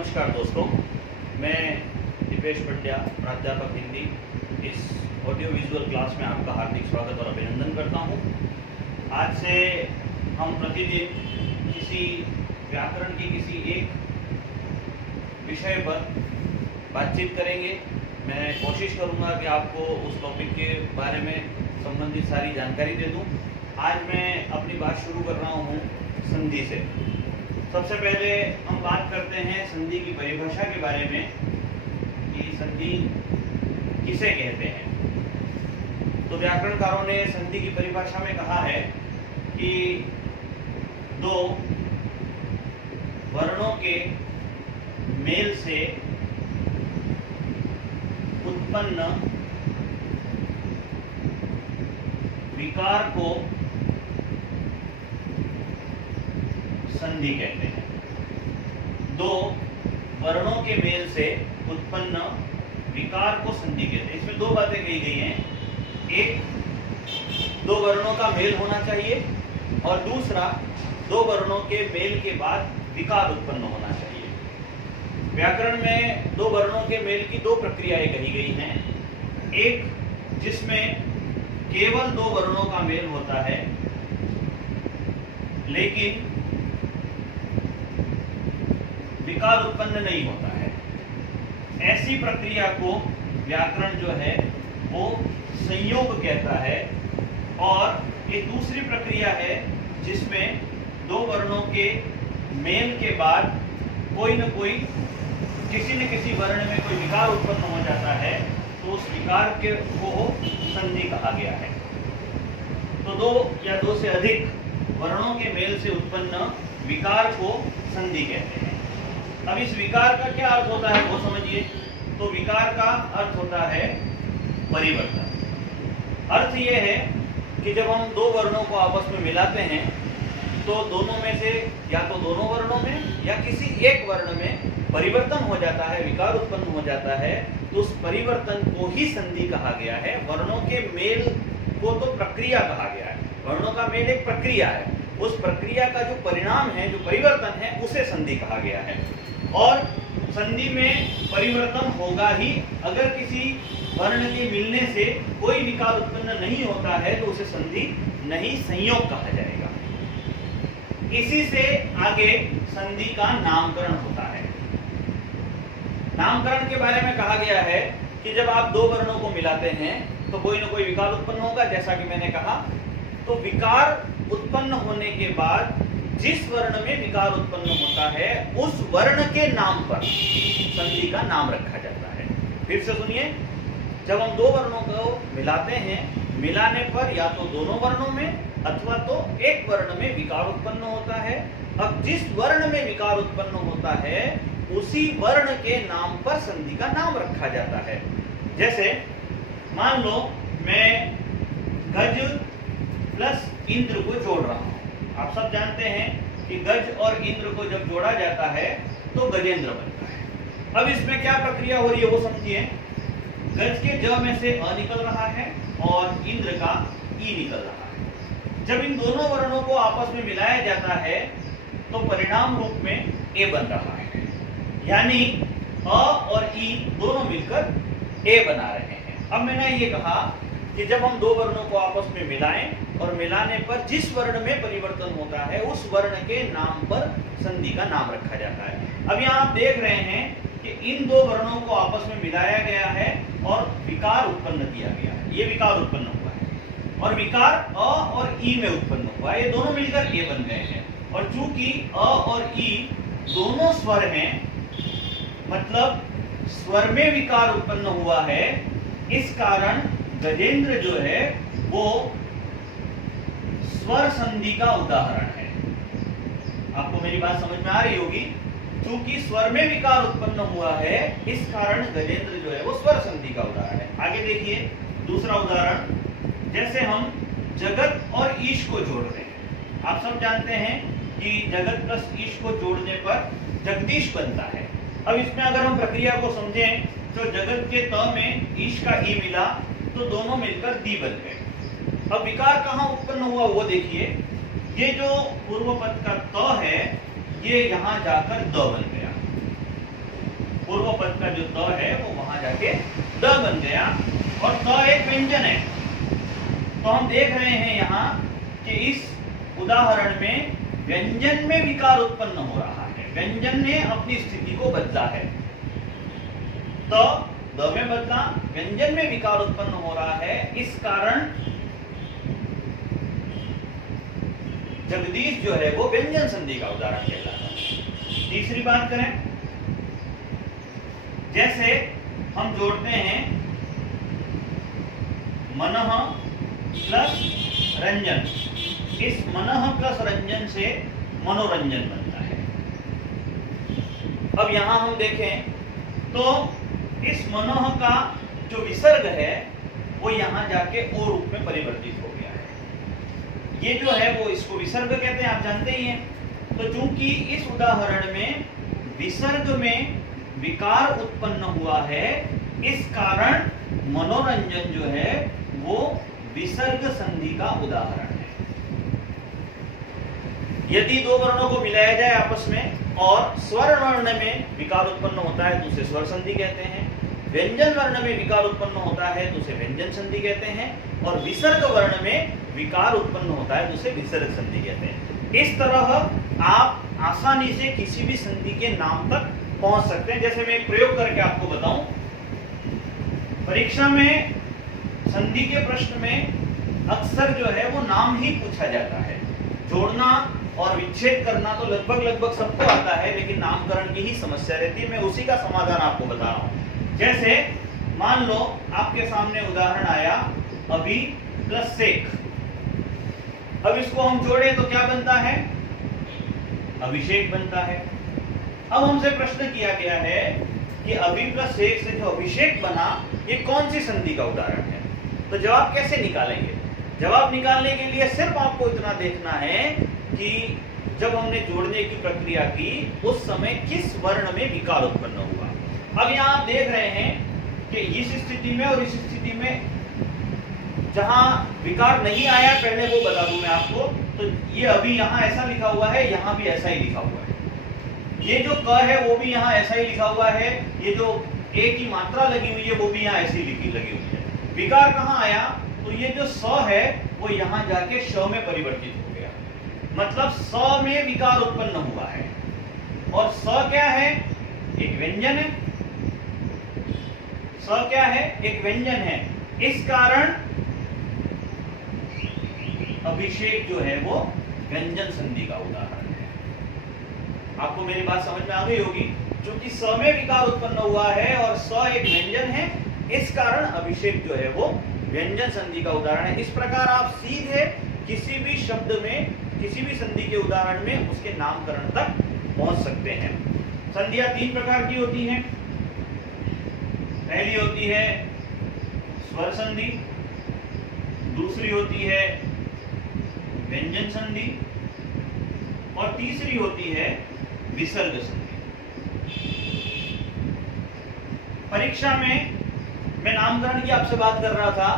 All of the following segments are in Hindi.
नमस्कार दोस्तों, मैं दिपेश पंड्या, प्राध्यापक हिंदी, इस ऑडियो विजुअल क्लास में आपका हार्दिक स्वागत और अभिनंदन करता हूं। आज से हम प्रतिदिन किसी व्याकरण के किसी एक विषय पर बातचीत करेंगे। मैं कोशिश करूंगा कि आपको उस टॉपिक के बारे में संबंधित सारी जानकारी दे दूं। आज मैं अपनी बात शुरू कर रहा हूं संधि से। सबसे पहले हम बात करते हैं संधि की परिभाषा के बारे में कि संधि किसे कहते हैं। तो व्याकरणकारों ने संधि की परिभाषा में कहा है कि दो वर्णों के मेल से उत्पन्न विकार को संधि कहते हैं। दो वर्णों के मेल से उत्पन्न विकार को संधि कहते हैं। इसमें दो बातें कही गई हैं। एक, दो वर्णों का मेल होना चाहिए, और दूसरा, दो वर्णों के मेल के बाद विकार उत्पन्न होना चाहिए। व्याकरण में दो वर्णों के मेल की दो प्रक्रियाएं कही गई हैं। एक, जिसमें केवल दो वर्णों का मेल होता है लेकिन विकार उत्पन्न नहीं होता है। ऐसी प्रक्रिया को व्याकरण जो है वो संयोग कहता है। और एक दूसरी प्रक्रिया है जिसमें दो वर्णों के मेल के बाद कोई न कोई किसी न किसी वर्ण में कोई विकार उत्पन्न हो जाता है, तो उस विकार के को संधि कहा गया है। तो दो या दो से अधिक वर्णों के मेल से उत्पन्न विकार को संधि कहते हैं। अब इस विकार का क्या अर्थ होता है वो समझिए। तो विकार का अर्थ होता है परिवर्तन। अर्थ ये है कि जब हम दो वर्णों को आपस में मिलाते हैं तो दोनों में से या तो दोनों वर्णों में या किसी एक वर्ण में परिवर्तन हो जाता है, विकार उत्पन्न हो जाता है, तो उस परिवर्तन को ही संधि कहा गया है। वर्णों के मेल को तो प्रक्रिया कहा गया है। वर्णों का मेल एक प्रक्रिया है, उस प्रक्रिया का जो परिणाम है, जो परिवर्तन है, उसे संधि कहा गया है। और संधि में परिवर्तन होगा ही। अगर किसी वर्ण के मिलने से कोई विकार उत्पन्न नहीं होता है तो उसे संधि नहीं, संयोग कहा जाएगा। इसी से आगे संधि का नामकरण होता है। नामकरण के बारे में कहा गया है कि जब आप दो वर्णों को मिलाते हैं तो कोई ना कोई विकार उत्पन्न होगा, जैसा कि मैंने कहा। तो विकार उत्पन्न होने के बाद जिस वर्ण में विकार उत्पन्न होता है उस वर्ण के नाम पर संधि का नाम रखा जाता है। फिर से सुनिए, जब हम दो वर्णों को मिलाते हैं, मिलाने पर या तो दोनों वर्णों में अथवा तो एक वर्ण में विकार उत्पन्न होता है। अब जिस वर्ण में विकार उत्पन्न होता है उसी वर्ण के नाम पर संधि का नाम रखा जाता है। जैसे मान लो मैं गज प्लस इंद्र को जोड़ रहा हूं। आप सब जानते हैं कि गज और इंद्र को जब जोड़ा जाता है तो गजेंद्र बनता है। अब इसमें क्या प्रक्रिया हो रही है वो समझिए। गज के ज में से अ निकल रहा है और इंद्र का ई निकल रहा है। जब इन दोनों वर्णों को आपस में मिलाया जाता है तो परिणाम रूप में ए बन रहा है, यानी अ और ई दोनों मिलकर ए बना रहे हैं। अब मैंने ये कहा कि जब हम दो वर्णों को आपस में मिलाएं और मिलाने पर जिस वर्ण में परिवर्तन होता है उस वर्ण के नाम पर संधि का नाम रखा जाता है। अब यहाँ आप देख रहे हैं कि इन दो वर्णों को आपस में मिलाया गया है और विकार उत्पन्न किया गया है। ये विकार उत्पन्न हुआ है और विकार अ और ई में उत्पन्न हुआ है। ये दोनों मिलकर ए बन गए हैं। और चूंकि अ और ई दोनों स्वर हैं, मतलब स्वर में विकार उत्पन्न हुआ है, इस कारण गजेंद्र जो है वो स्वर संधि का उदाहरण है। आपको मेरी बात समझ में आ रही होगी। क्योंकि स्वर में विकार उत्पन्न हुआ है इस कारण गजेंद्र जो है वो स्वर संधि का उदाहरण है। आगे देखिए दूसरा उदाहरण। जैसे हम जगत और ईश को जोड़ रहे हैं। आप सब जानते हैं कि जगत प्लस ईश को जोड़ने पर जगदीश बनता है। अब इसमें अगर हम प्रक्रिया को समझें तो जगत के त में ईश का ई मिला तो दोनों मिलकर दी बन गए। अब विकार कहाँ उत्पन्न हुआ वो देखिए। ये जो पूर्व पद का त है ये यहाँ जाकर द बन गया। पूर्व पद का जो त है वो वहां जाके द बन गया और त एक व्यंजन है। तो हम देख रहे हैं यहाँ कि इस उदाहरण में व्यंजन में विकार उत्पन्न हो रहा है, व्यंजन ने अपनी स्थिति को बदला है। तो द में बदला, व्यंजन में विकार उत्पन्न हो रहा है, इस कारण जगदीश जो है वो व्यंजन संधि का उदाहरण कहलाता है। तीसरी बात करें, जैसे हम जोड़ते हैं मनः प्लस रंजन, इस मनः प्लस रंजन से मनोरंजन बनता है। अब यहां हम देखें तो इस मनः का जो विसर्ग है वो यहां जाके ओ रूप में परिवर्तित हो गया है। ये जो है वो इसको विसर्ग कहते हैं, आप जानते ही हैं। तो चूंकि इस उदाहरण में विसर्ग में विकार उत्पन्न हुआ है, इस कारण मनोरंजन जो है वो विसर्ग संधि का उदाहरण है। यदि दो वर्णों को मिलाया जाए आपस में और स्वर वर्ण में विकार उत्पन्न होता है तो उसे स्वर संधि कहते हैं, व्यंजन वर्ण में विकार उत्पन्न होता है तो उसे व्यंजन संधि कहते हैं, और विसर्ग वर्ण में विकार उत्पन्न होता है तो उसे विसर्ग संधि कहते हैं। इस तरह आप आसानी से किसी भी संधि के नाम तक पहुंच सकते हैं। जैसे मैं एक प्रयोग करके आपको बताऊं, परीक्षा में संधि के प्रश्न में अक्सर जो है वो नाम ही पूछा जाता है। जोड़ना और विच्छेद करना तो लगभग सबको आता है, लेकिन नामकरण की ही समस्या रहती है। मैं उसी का समाधान आपको बता रहा हूं। जैसे मान लो आपके सामने उदाहरण आया अभी प्लस सेक। अब इसको हम जोड़े तो क्या बनता है? अभिषेक बनता है। अब हमसे प्रश्न किया गया है कि अभी प्लस सेक से जो अभिषेक बना ये कौन सी संधि का उदाहरण है? तो जवाब कैसे निकालेंगे? जवाब निकालने के लिए सिर्फ आपको इतना देखना है कि जब हमने जोड़ने की प्रक्रिया की उस समय किस वर्ण में विकार उत्पन्न हुआ। अब यहाँ आप देख रहे हैं कि इस स्थिति में और इस स्थिति में जहां विकार नहीं आया, पहले वो बता दूं मैं आपको, तो ये अभी यहाँ ऐसा लिखा हुआ है, यहाँ भी ऐसा ही लिखा हुआ है। ये जो क है वो भी यहाँ ऐसा ही लिखा हुआ है, ये जो ए की मात्रा लगी हुई है वो भी यहाँ ऐसी लगी हुई है। विकार कहाँ आया? तो ये जो स है वो यहाँ जाके श में परिवर्तित हो गया, मतलब स में विकार उत्पन्न हुआ है। और स क्या है? एक व्यंजन है। स क्या है? एक व्यंजन है। इस कारण अभिषेक जो है वो व्यंजन संधि का उदाहरण है। आपको मेरी बात समझ में आ गई होगी। क्योंकि स में विकार उत्पन्न हुआ है और स एक व्यंजन है, इस कारण अभिषेक जो है वो व्यंजन संधि का उदाहरण है। इस प्रकार आप सीधे किसी भी शब्द में, किसी भी संधि के उदाहरण में उसके नामकरण तक पहुंच सकते हैं। संधियां तीन प्रकार की होती हैं। पहली होती है स्वर संधि, दूसरी होती है व्यंजन संधि और तीसरी होती है विसर्ग संधि। परीक्षा में मैं नामकरण की आपसे बात कर रहा था,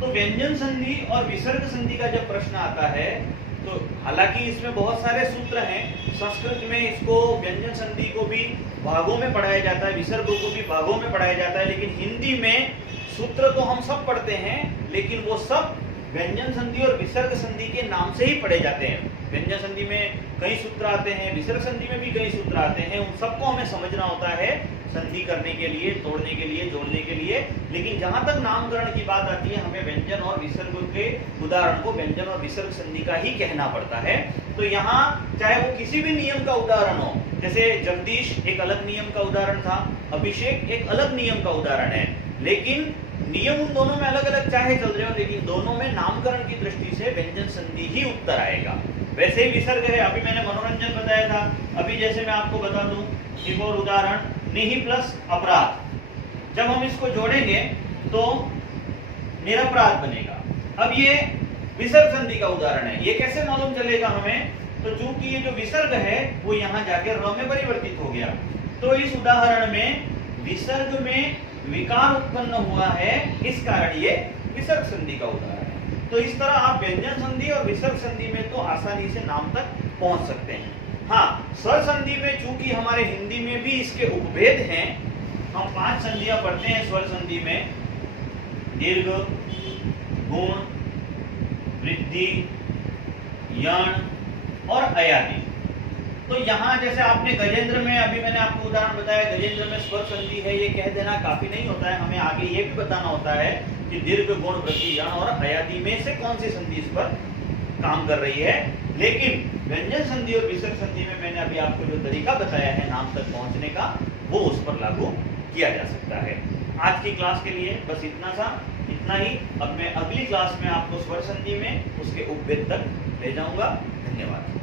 तो व्यंजन संधि और विसर्ग संधि का जब प्रश्न आता है तो हालांकि इसमें बहुत सारे सूत्र हैं। संस्कृत में इसको व्यंजन संधि को भी भागों में पढ़ाया जाता है, विसर्गों को भी भागों में पढ़ाया जाता है, लेकिन हिंदी में सूत्र तो हम सब पढ़ते हैं, लेकिन वो सब व्यंजन संधि और विसर्ग संधि के नाम से ही पढ़े जाते हैं। व्यंजन संधि में कई सूत्र आते हैं, विसर्ग संधि में भी कई सूत्र आते हैं। उन सबको हमें समझना होता है संधि करने के लिए, तोड़ने के लिए, जोड़ने के लिए। लेकिन जहां तक नामकरण की बात आती है, हमें व्यंजन और विसर्ग के उदाहरण को व्यंजन और विसर्ग संधि का ही कहना पड़ता है। तो यहाँ चाहे वो किसी भी नियम का उदाहरण हो, जैसे जगदीश एक अलग नियम का उदाहरण था, अभिषेक एक अलग नियम का उदाहरण है, लेकिन नियम उन दोनों में अलग अलग चाहे चल रहे हो, लेकिन दोनों में नामकरण की दृष्टि से व्यंजन संधि ही उत्तर आएगा। वैसे ही विसर्ग है, अभी मैंने मनोरंजन बताया था। अभी जैसे मैं आपको बता दूं एक और उदाहरण, निहि प्लस अपराध। जब हम इसको जोड़ेंगे तो निरपराध बनेगा। अब ये विसर्ग संधि का उदाहरण है। ये कैसे मालूम चलेगा हमें? तो चूंकि ये जो विसर्ग है वो यहाँ जाकर र में परिवर्तित हो गया, तो इस उदाहरण में विसर्ग में विकार उत्पन्न हुआ है, इस कारण ये विसर्ग संधि का उदाहरण है। तो इस तरह आप व्यंजन संधि और विसर्ग संधि में तो आसानी से नाम तक पहुंच सकते हैं। हाँ, स्वर संधि में चूंकि हमारे हिंदी में भी इसके उपभेद हैं, हम 5 संधियां पढ़ते हैं स्वर संधि में, दीर्घ, गुण, वृद्धि, यण और अयादि। तो यहाँ जैसे आपने गजेंद्र में, अभी मैंने आपको उदाहरण बताया, गजेंद्र में स्वर संधि है, ये कह देना काफी नहीं होता है, हमें आगे ये भी बताना होता है कि दीर्घ, गुण, वृद्धि, यण और अयादि में से कौन सी संधि इस पर काम कर रही है। लेकिन व्यंजन संधि और विसर्ग संधि में मैंने अभी आपको जो तरीका बताया है नाम तक पहुंचने का, वो उस पर लागू किया जा सकता है। आज की क्लास के लिए बस इतना ही। अब मैं अगली क्लास में आपको स्वर संधि में उसके उपभेद तक ले जाऊंगा। धन्यवाद।